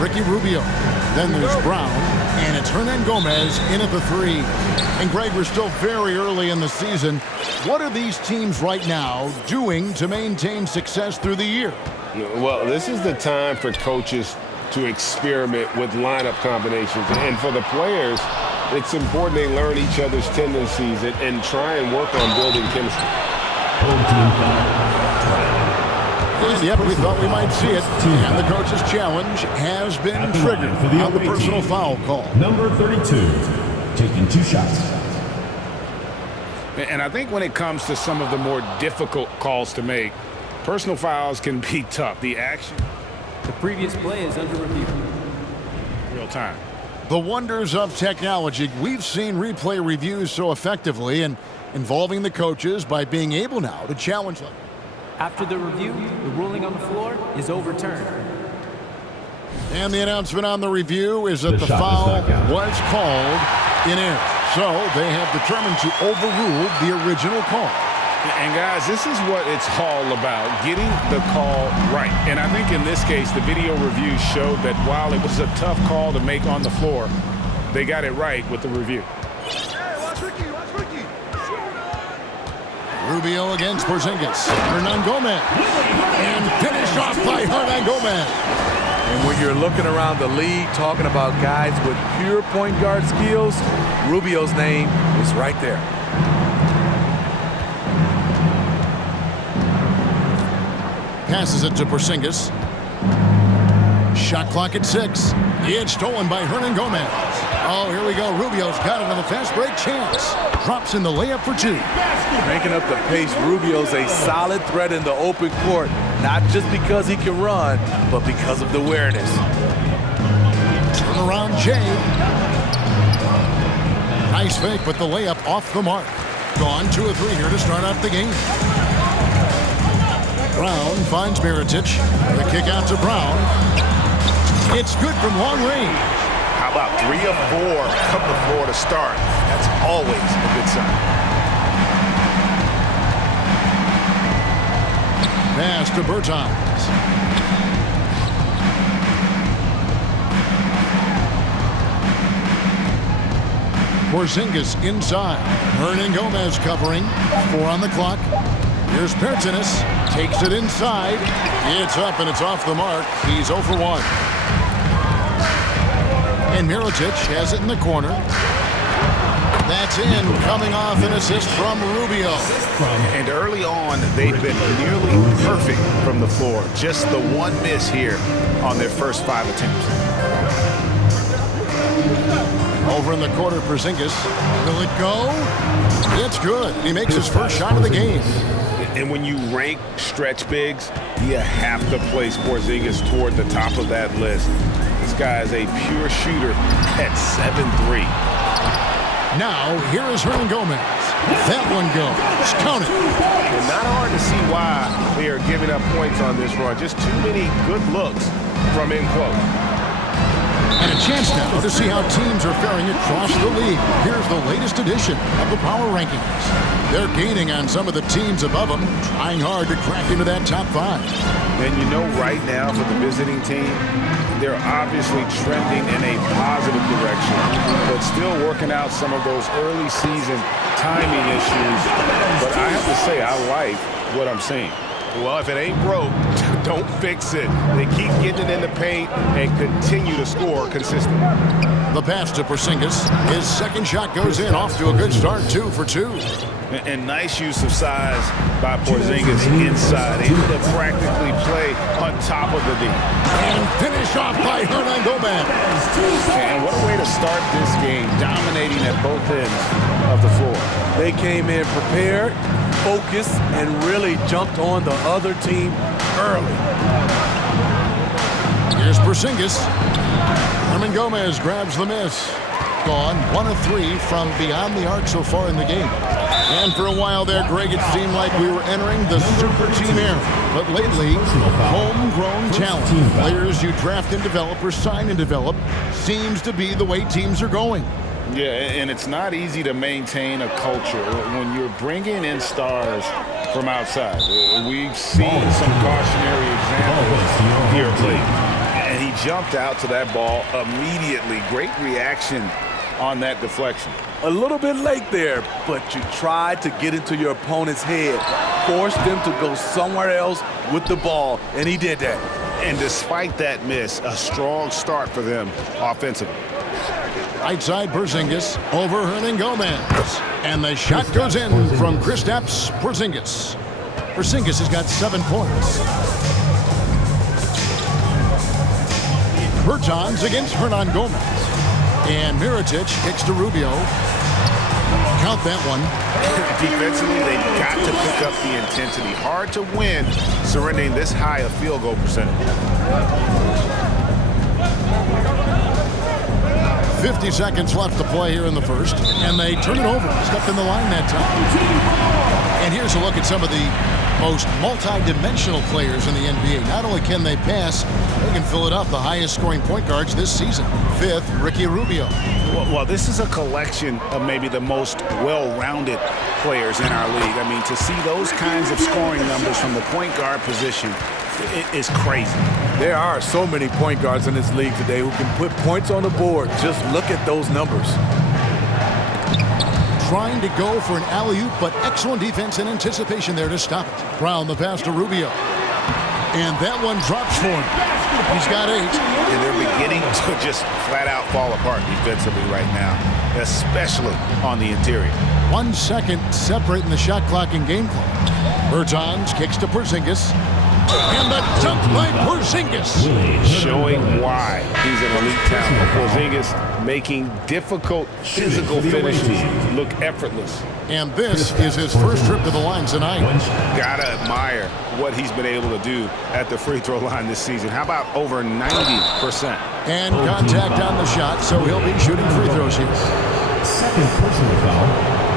Ricky Rubio. Then there's Brown, and it's Hernan Gomez in at the 3. And Greg, we're still very early in the season. What are these teams right now doing to maintain success through the year? Well, this is the time for coaches to experiment with lineup combinations. And for the players, it's important they learn each other's tendencies and try and work on building chemistry. Yep, we thought we might see it. And the coach's challenge has been triggered on the personal foul call. Number 32, taking 2 shots. And I think when it comes to some of the more difficult calls to make, personal fouls can be tough. The action. The previous play is under review. Real time. The wonders of technology. We've seen replay reviews so effectively and involving the coaches by being able now to challenge them. After the review, the ruling on the floor is overturned. And the announcement on the review is that the foul was called in error. So they have determined to overrule the original call. And guys, this is what it's all about, getting the call right. And I think in this case, the video review showed that while it was a tough call to make on the floor, they got it right with the review. Rubio against Porzingis. Hernan Gomez. And finished off by Hernan Gomez. And when you're looking around the league talking about guys with pure point guard skills, Rubio's name is right there. Passes it to Porzingis. Shot clock at 6. It's stolen by Hernan Gomez. Oh, here we go. Rubio's got it on the fast break chance. Drops in the layup for 2. Cranking up the pace, Rubio's a solid threat in the open court, not just because he can run, but because of the awareness. Turn around, Jay. Nice fake, but the layup off the mark. Gone 2 of 3 here to start out the game. Brown finds Mirotic. The kick out to Brown. It's good from long range. How about 3 of 4 from the floor to start? That's always a good sign. Pass to Bertans. Porzingis inside. Hernan Gomez covering. 4 on the clock. Here's Pertinis. Takes it inside. It's up and it's off the mark. He's 0 for 1. And Mirotic has it in the corner. That's in. Coming off an assist from Rubio. And early on, they've been nearly perfect from the floor. Just the one miss here on their first 5 attempts. Over in the corner, Porzingis. Will it go? It's good. He makes his first shot of the game. And when you rank stretch bigs, you have to place Porzingis toward the top of that list. This guy is a pure shooter at 7'3". Now, here is Hernan Gomez. That one goes. Count it. And not hard to see why they are giving up points on this run. Just too many good looks from in close. And a chance now to see how teams are faring across the league. Here's the latest edition of the Power Rankings. They're gaining on some of the teams above them, trying hard to crack into that top 5. And you know right now for the visiting team, they're obviously trending in a positive direction, but still working out some of those early season timing issues. But I have to say, I like what I'm seeing. Well, if it ain't broke, don't fix it. They keep getting it in the paint and continue to score consistently. The pass to Porzingis. His second shot goes in, off to a good start, 2 for 2. And nice use of size by Porzingis inside, able to practically play on top of the D. And finish off by Hernan Gomez. And what a way to start this game, dominating at both ends of the floor. They came in prepared, focused, and really jumped on the other team early. Here's Porzingis. Hernan Gomez grabs the miss. Gone 1 of 3 from beyond the arc so far in the game. And for a while there, Greg, it seemed like we were entering the super team era. But lately, homegrown talent, players you draft and develop or sign and develop, seems to be the way teams are going. Yeah, and it's not easy to maintain a culture when you're bringing in stars from outside. We've seen some cautionary examples here lately. And he jumped out to that ball immediately. Great reaction on that deflection. A little bit late there, but you tried to get into your opponent's head, force them to go somewhere else with the ball, and he did that. And despite that miss, a strong start for them offensively. Right side Porzingis over Hernangomez. And the shot goes in from Kristaps Porzingis. Porzingis has got 7 points. Bertans against Hernangomez. And Mirotic kicks to Rubio. Count that one. Defensively, they've got to pick up the intensity. Hard to win surrendering this high a field goal percentage. 50 seconds left to play here in the first. And they turn it over. Stepped in the line that time. And here's a look at some of the most multi-dimensional players in the NBA. Not only can they pass, they can fill it up. The highest scoring point guards this season. 5th, Ricky Rubio. Well, this is a collection of maybe the most well-rounded players in our league. I mean, to see those kinds of scoring numbers from the point guard position is crazy. There are so many point guards in this league today who can put points on the board. Just look at those numbers. Trying to go for an alley-oop, but excellent defense and anticipation there to stop it. Brown, the pass to Rubio. And that one drops for him. He's got 8. And they're beginning to just flat-out fall apart defensively right now, especially on the interior. 1 second separating the shot clock and game clock. Bertans kicks to Porzingis. And the dunk by Porzingis. Showing why he's an elite talent. Porzingis making difficult physical finishes look effortless. And this is his first trip to the line tonight. Gotta admire what he's been able to do at the free throw line this season. How about over 90%? And contact on the shot, so he'll be shooting free throws here. Second personal foul.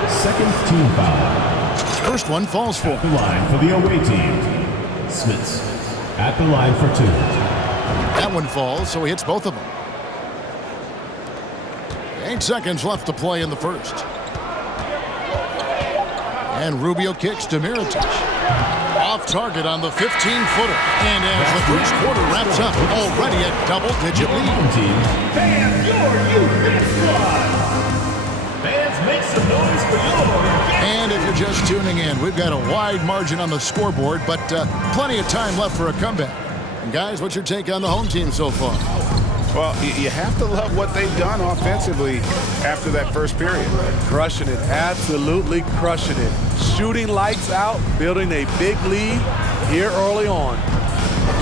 Second team foul. First one falls for The line for the away team. Smits at the line for 2. That one falls, so he hits both of them. 8 seconds left to play in the first. And Rubio kicks to Mirotic. Off target on the 15-footer. And as the first quarter wraps up, already a double-digit lead. Fans, your youth squad. Fans, make some noise for your. And if you're just tuning in, we've got a wide margin on the scoreboard, but plenty of time left for a comeback. And guys, what's your take on the home team so far? Well, you have to love what they've done offensively after that first period. Crushing it, absolutely crushing it. Shooting lights out, building a big lead here early on.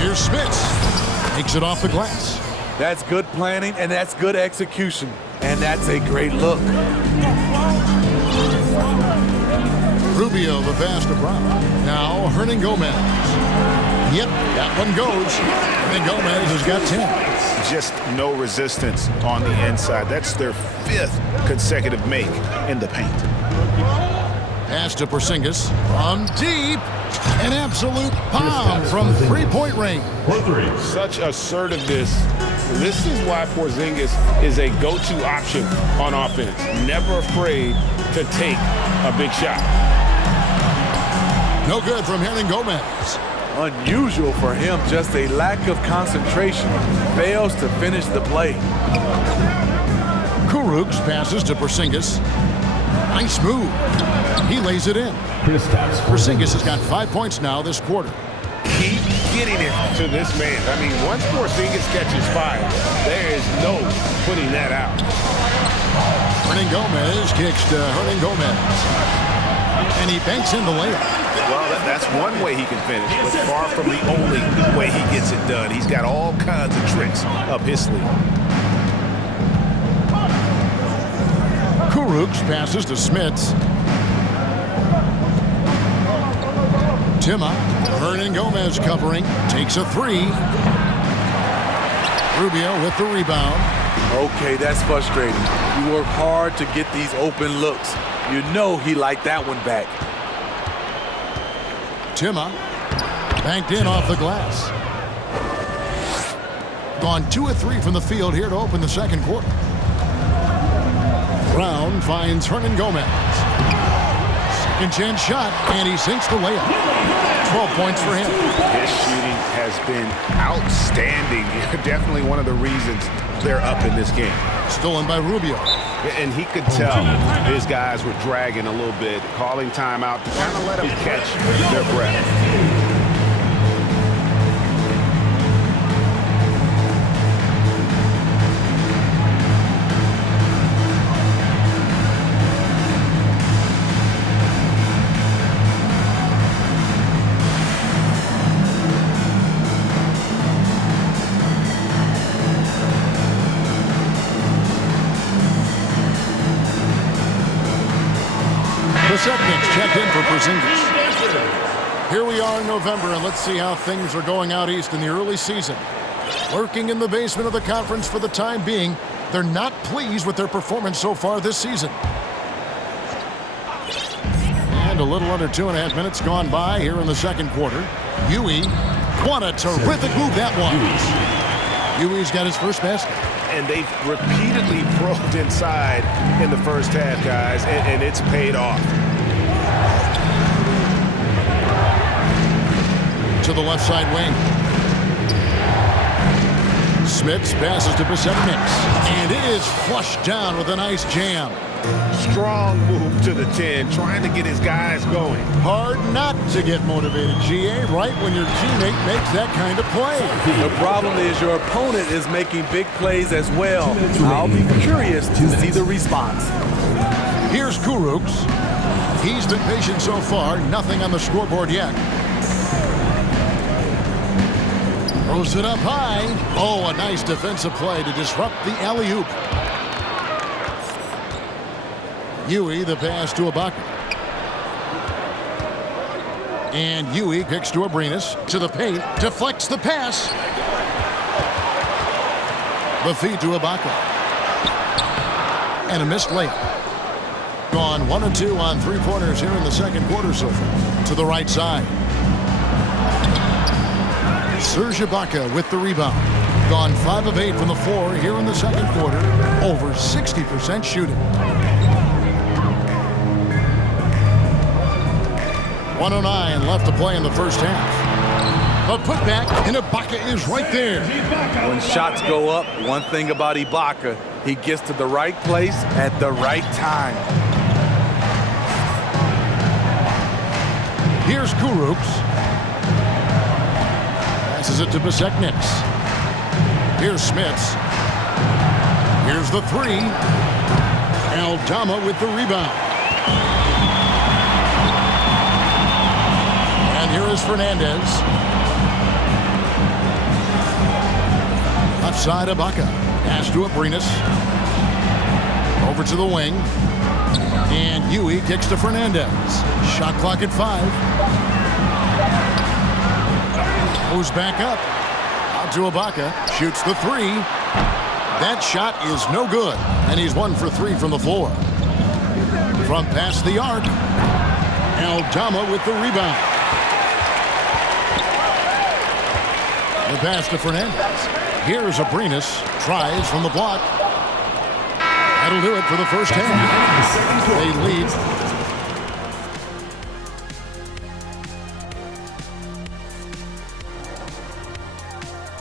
Here's Smits. Takes it off the glass. That's good planning, and that's good execution. And that's a great look. Rubio, the pass to Brown. Now Hernangomez. Yep, that one goes. Hernangomez has got 10. Just no resistance on the inside. That's their 5th consecutive make in the paint. Pass to Porzingis from deep. An absolute bomb from three-point range. Such assertiveness. This is why Porzingis is a go-to option on offense. Never afraid to take a big shot. No good from Hernangomez. Unusual for him, just a lack of concentration. Fails to finish the play. Kurucs passes to Porzingis. Nice move. He lays it in. Porzingis has got 5 points now this quarter. Keep getting it to this man. I mean, once Porzingis catches fire, there is no putting that out. Hernangomez kicks to Hernangomez. And he banks in the layup. Well, that's one way he can finish, but far from the only way he gets it done. He's got all kinds of tricks up his sleeve. Kurucs passes to Smits. Timma, Hernangomez covering, takes a 3. Rubio with the rebound. Okay, that's frustrating. You work hard to get these open looks. You know he liked that one back. Timma banked in off the glass. Gone 2 of 3 from the field here to open the second quarter. Brown finds Hernangomez. Second chance shot, and he sinks the layup. 12 points for him. His shooting has has been outstanding. Definitely one of the reasons they're up in this game. Stolen by Rubio. And he could tell his guys were dragging a little bit, calling timeout to kind of let them catch their breath. Second checked in for Porzingis. Here we are in November, and let's see how things are going out east in the early season. Lurking in the basement of the conference for the time being, they're not pleased with their performance so far this season. And a little under 2.5 minutes gone by here in the second quarter. Huey, what a terrific move that was. Huey's got his first basket. And they've repeatedly probed inside in the first half, guys, and it's paid off. To the left side wing. Smits passes to Porzingis, and it is flushed down with a nice jam. Strong move to the 10, trying to get his guys going. Hard not to get motivated, GA, right when your teammate makes that kind of play. The problem is your opponent is making big plays as well. I'll be curious to see the response. Here's Kurucs. He's been patient so far, nothing on the scoreboard yet. Throws it up high. Oh, a nice defensive play to disrupt the alley-oop. Huey, the pass to Ibaka. And Huey kicks to Abrinas, to the paint, deflects the pass. The feed to Ibaka. And a missed layup. Gone 1 of 2 on three-pointers here in the second quarter so far. To the right side. Serge Ibaka with the rebound. Gone 5 of 8 from the floor here in the second quarter. Over 60% shooting. 1:09 left to play in the first half. A putback, and Ibaka is right there. When shots go up, one thing about Ibaka, he gets to the right place at the right time. Here's Kurucs. Passes it to Porzingis. Here's Smits. Here's the three. Aldama with the rebound. And here is Fernandez. Left side Ibaka. Pass to Abrinas. Over to the wing. And Huey kicks to Fernandez. Shot clock at 5. Goes back up. Out to Ibaka. Shoots the three. That shot is no good. And he's 1 for 3 from the floor. From past the arc. Aldama with the rebound. The pass to Fernandez. Here's Abrinas. Tries from the block. That'll do it for the first half. They lead.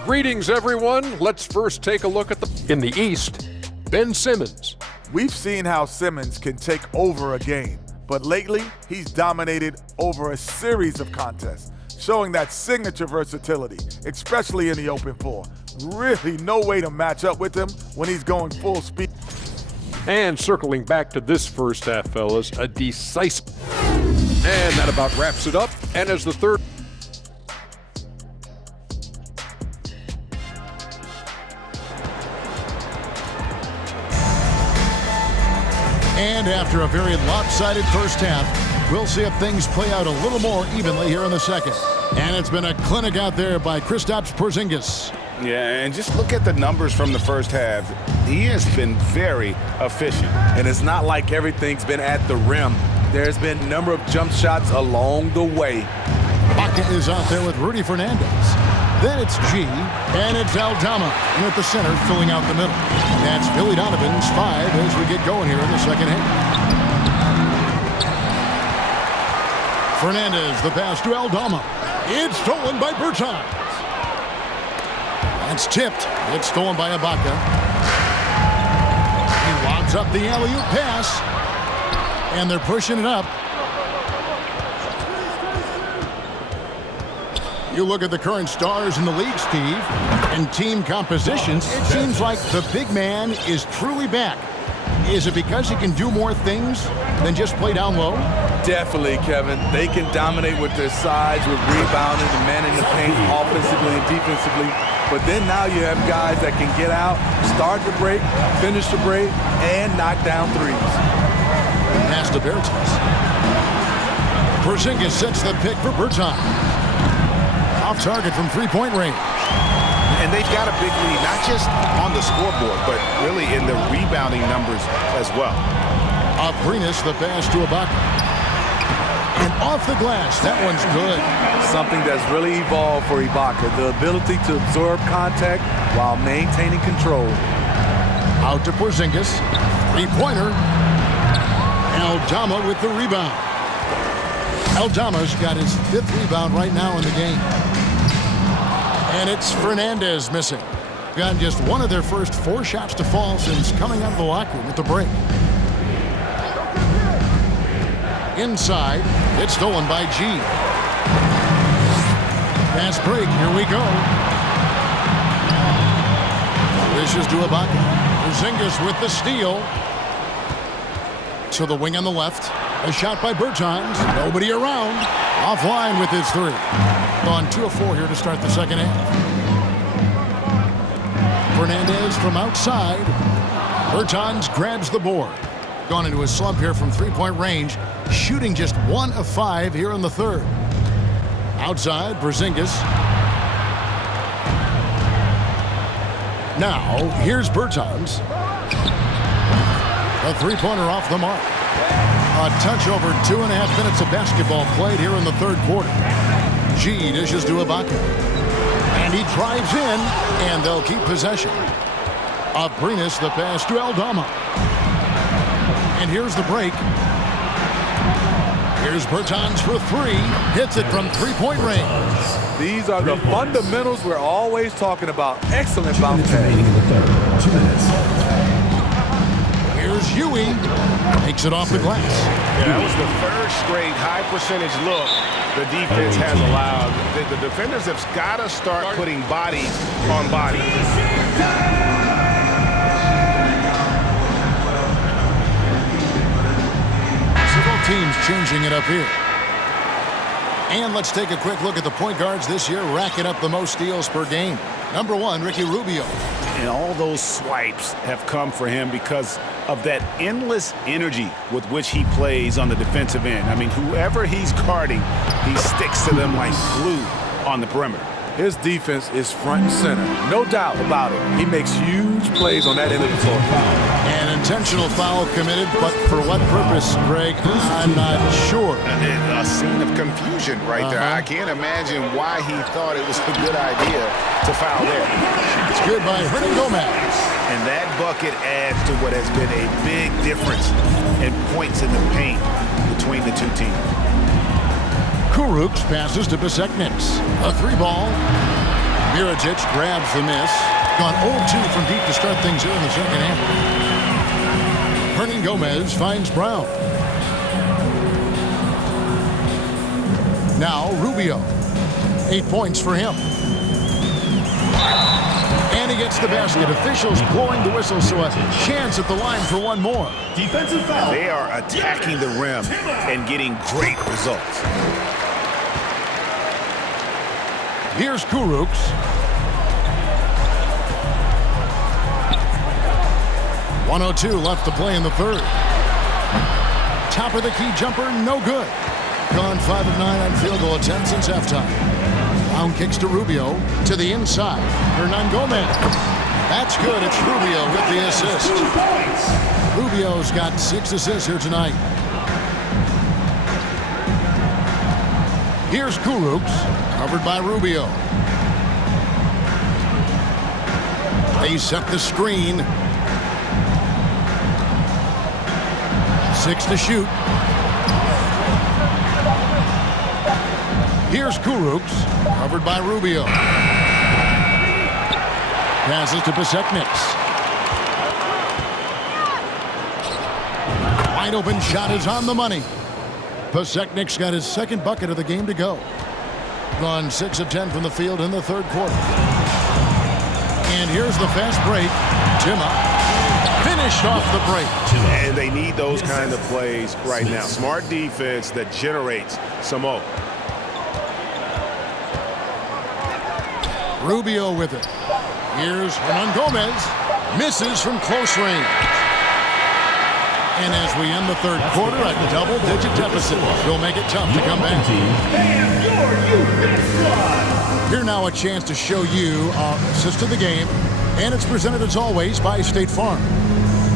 Greetings, everyone. Let's first take a look at in the East, Ben Simmons. We've seen how Simmons can take over a game, but lately he's dominated over a series of contests, showing that signature versatility, especially in the open floor. Really no way to match up with him when he's going full speed. And circling back to this first half, fellas, a decisive. And that about wraps it up. And as the third. And after a very lopsided first half, we'll see if things play out a little more evenly here in the second. And it's been a clinic out there by Kristaps Porzingis. Yeah, and just look at the numbers from the first half. He has been very efficient. And it's not like everything's been at the rim. There's been a number of jump shots along the way. Ibaka is out there with Rudy Fernandez. Then it's G, and it's Aldama in at the center, filling out the middle. That's Billy Donovan's 5 as we get going here in the second half. Fernandez, the pass to Aldama. It's stolen by Bertans. It's tipped. It's stolen by Ibaka. He lobs up the alley-oop pass. And they're pushing it up. You look at the current stars in the league, Steve, and team compositions, it seems like the big man is truly back. Is it because he can do more things than just play down low? Definitely, Kevin. They can dominate with their size, with rebounding and manning the paint offensively and defensively. But then now you have guys that can get out, start the break, finish the break, and knock down threes. Pass to Bertans. Porzingis sets the pick for Bertans. Off target from three-point range. And they've got a big lead, not just on the scoreboard, but really in the rebounding numbers as well. Aprinas, the pass to Ibaka. And off the glass, that one's good. Something that's really evolved for Ibaka, the ability to absorb contact while maintaining control. Out to Porzingis. Three-pointer. Aldama with the rebound. Aldama's got his 5th rebound right now in the game. And it's Fernandez missing. Got just one of their first 4 shots to fall since coming out of the locker room at the break. Inside, it's stolen by G. Fast break, here we go. Dishes to Ibaka. Porzingis with the steal. To the wing on the left. A shot by Bertans. Nobody around. Offline with his 3. Gone 2 of 4 here to start the second half. Fernandez from outside. Bertans grabs the board. Gone into a slump here from three-point range. Shooting just 1 of 5 here in the third. Outside, Porzingis. Now, here's Bertans. A three-pointer off the mark. A touch over 2.5 minutes of basketball played here in the third quarter. G dishes to Ibaka. And he drives in, and they'll keep possession. Aprinas, the pass to Aldama. And here's the break. Here's Bertans for 3. Hits it from three-point range. These are the fundamentals we're always talking about. Excellent bounce pass. Remaining in the third. 2 minutes. Here's Huey. Takes it off the glass. Yeah, that was the third straight high percentage look the defense has allowed. The defenders have got to start putting bodies on bodies. Several teams changing it up here. And let's take a quick look at the point guards this year, racking up the most steals per game. Number 1, Ricky Rubio. And all those swipes have come for him because of that endless energy with which he plays on the defensive end. I mean, whoever he's guarding, he sticks to them like glue on the perimeter. His defense is front and center. No doubt about it. He makes huge plays on that end of the floor. An intentional foul committed, but for what purpose, Greg? I'm not sure. A scene of confusion right there. I can't imagine why he thought it was a good idea to foul there. It's good by Gomez. And that bucket adds to what has been a big difference in points in the paint between the two teams. Kurucs passes to Besekniks. A 3-ball. Mirajic grabs the miss. Gone 0-2 from deep to start things here in the second half. Hernan Gomez finds Brown. Now Rubio. 8 points for him. And he gets the basket. Officials blowing the whistle, so a chance at the line for one more. Defensive foul. They are attacking the rim and getting great results. Here's Kurucs. .102 left to play in the third. Top of the key jumper, no good. Gone 5 of 9 on field goal attempts since halftime. Brown kicks to Rubio to the inside. Hernan Gomez. That's good. It's Rubio with the assist. Rubio's got 6 assists here tonight. Here's Kurucs. Covered by Rubio. They set the screen. 6 to shoot. Here's Kurucs. Covered by Rubio. Passes to Pasechniks. Wide open shot is on the money. Pasechniks got his second bucket of the game to go. Gone 6 of 10 from the field in the third quarter. And here's the fast break. Timma finished off the break. And they need those kind of plays right now. Smart defense that generates some O. Rubio with it. Here's Hernan Gomez. Misses from close range. And as we end the third quarter, a double-digit deficit will make it tough to come back. And your youth squad. Here now a chance to show you our assist of the game. And it's presented as always by State Farm.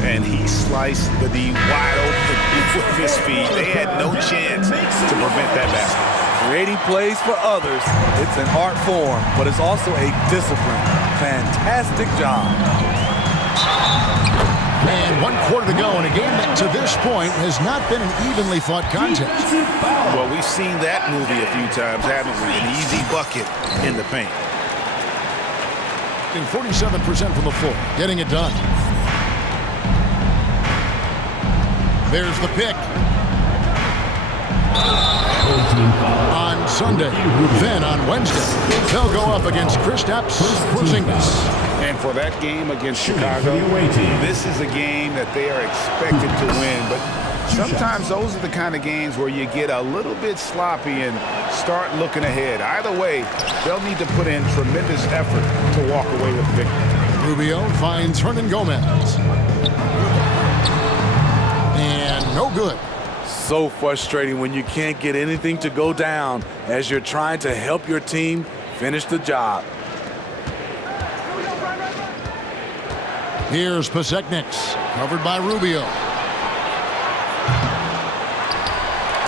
And he sliced the D wide open with his feet. They had no chance to prevent that basket. Creating plays for others, it's an art form, but it's also a discipline. Fantastic job. And 1 quarter to go in a game that to this point has not been an evenly fought contest. Well, we've seen that movie a few times, haven't we? An easy bucket in the paint. 47% from the floor, getting it done. There's the pick. On Sunday, then on Wednesday, they'll go up against Kristaps Porzingis. And for that game against Chicago, this is a game that they are expected to win. But sometimes those are the kind of games where you get a little bit sloppy and start looking ahead. Either way, they'll need to put in tremendous effort to walk away with the victory. Rubio finds Hernan Gomez. And no good. So frustrating when you can't get anything to go down as you're trying to help your team finish the job. Here's Pasechniks, covered by Rubio.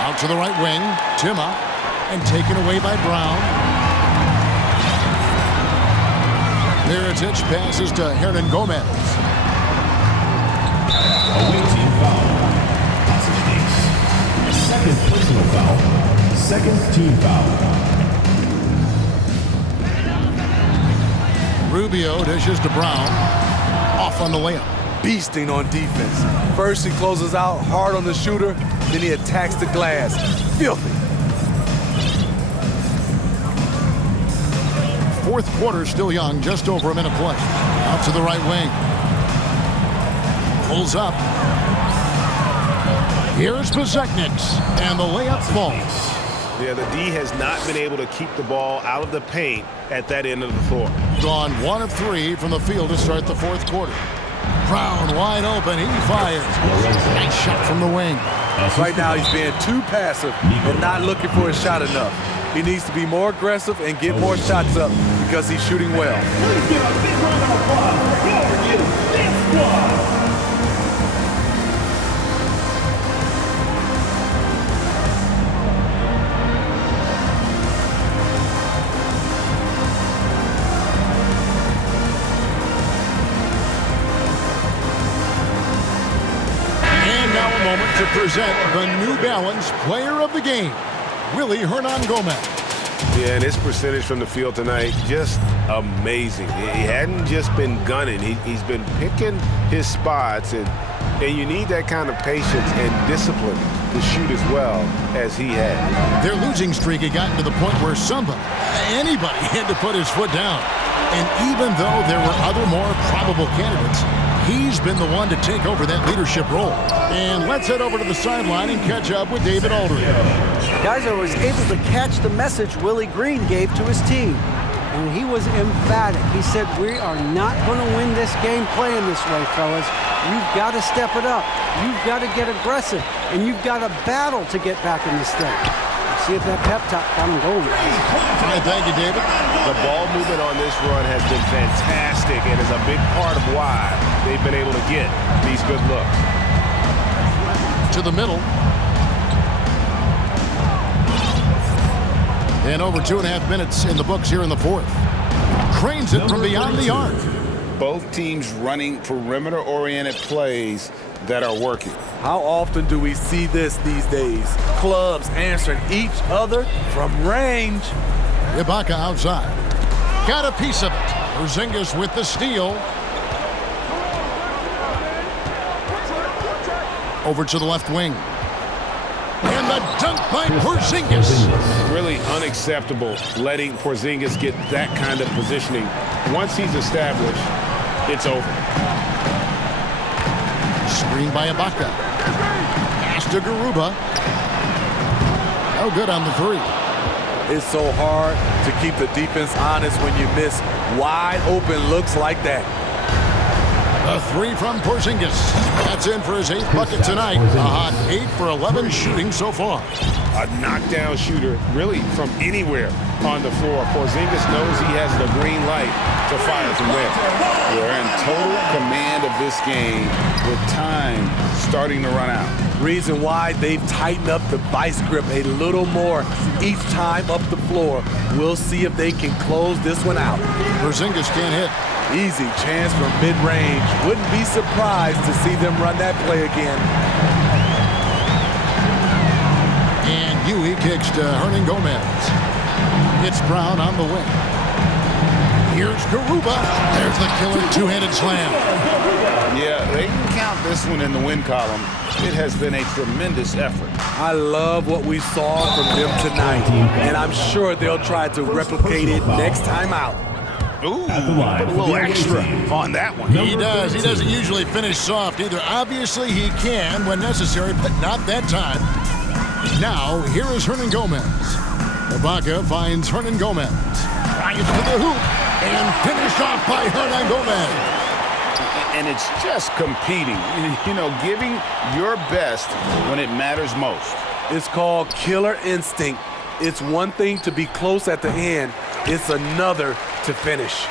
Out to the right wing, Timma, and taken away by Brown. Mirotic passes to Hernan Gomez. Away team foul. Second personal foul. Second team foul. Rubio dishes to Brown. Off on the layup. Beasting on defense. First he closes out hard on the shooter, then he attacks the glass. Filthy. Fourth quarter still young, just over a minute play. Out to the right wing. Pulls up. Here's Pasechniks, and the layup falls. Yeah, the D has not been able to keep the ball out of the paint at that end of the floor. Gone 1 of 3 from the field to start the fourth quarter. Brown wide open, he fires. Nice shot from the wing. Right now he's being too passive and not looking for his shot enough. He needs to be more aggressive and get more shots up because he's shooting well. Please give a big round of applause for your youth squad. To present the New Balance Player of the Game, Willie Hernan Gomez. Yeah, and his percentage from the field tonight, just amazing. He hadn't just been gunning. He's been picking his spots, and you need that kind of patience and discipline to shoot as well as he had. Their losing streak had gotten to the point where anybody had to put his foot down. And even though there were other more probable candidates, he's been the one to take over that leadership role. And let's head over to the sideline and catch up with David Aldridge. Guys, I was able to catch the message Willie Green gave to his team. And he was emphatic. He said, we are not going to win this game playing this way, fellas. You've got to step it up. You've got to get aggressive. And you've got to battle to get back in this thing. See if that pep talk got him going, guys. Thank you, David. The ball movement on this run has been fantastic and is a big part of why they've been able to get these good looks. To the middle. And over 2.5 minutes in the books here in the fourth. Cranes it from beyond the arc. Both teams running perimeter-oriented plays that are working. How often do we see this these days? Clubs answering each other from range. Ibaka outside. Got a piece of it. Porzingis with the steal. Over to the left wing. And the dunk by Porzingis. Really unacceptable letting Porzingis get that kind of positioning. Once he's established, it's over. Screen by Ibaka. Pass to Garuba. No good on the three. It's so hard to keep the defense honest when you miss wide open looks like that. A three from Porzingis. That's in for his 8th bucket tonight. A hot 8 for 11 shooting so far. A knockdown shooter, really from anywhere on the floor. Porzingis knows he has the green light to fire from there. They're in total command of this game with time starting to run out. Reason why they've tightened up the vice grip a little more each time up the floor. We'll see if they can close this one out. Porzingis can't hit. Easy chance from mid-range. Wouldn't be surprised to see them run that play again. And Huey kicks to Hernan Gomez. It's Brown on the wing. Here's Garuba. There's the killer two-handed slam. Yeah, they can count this one in the win column. It has been a tremendous effort. I love what we saw from them tonight, and I'm sure they'll try to replicate it next time out. Ooh, put a little extra on that one. He does. He doesn't usually finish soft either. Obviously, he can when necessary, but not that time. Now, here is Hernan Gomez. Ibaka finds Hernan Gomez. Drives to the hoop and finished off by Hernan Gomez. And it's just competing, you know, giving your best when it matters most. It's called killer instinct. It's one thing to be close at the end. It's another to finish.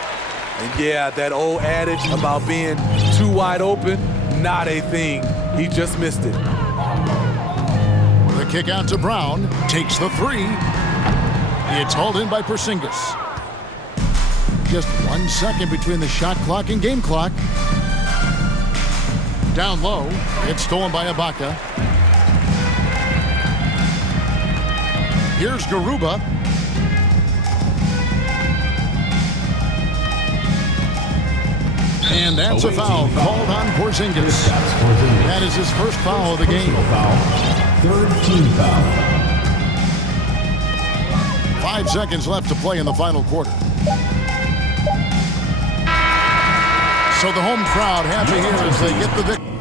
And yeah, that old adage about being too wide open, not a thing. He just missed it. The kick out to Brown. Takes the three. It's hauled in by Porzingis. Just 1 second between the shot clock and game clock. Down low. It's stolen by Ibaka. Here's Garuba. And that's a foul called on Porzingis. That is his first foul of the game. Third team foul. 5 seconds left to play in the final quarter. So the home crowd happy here as they get the victory.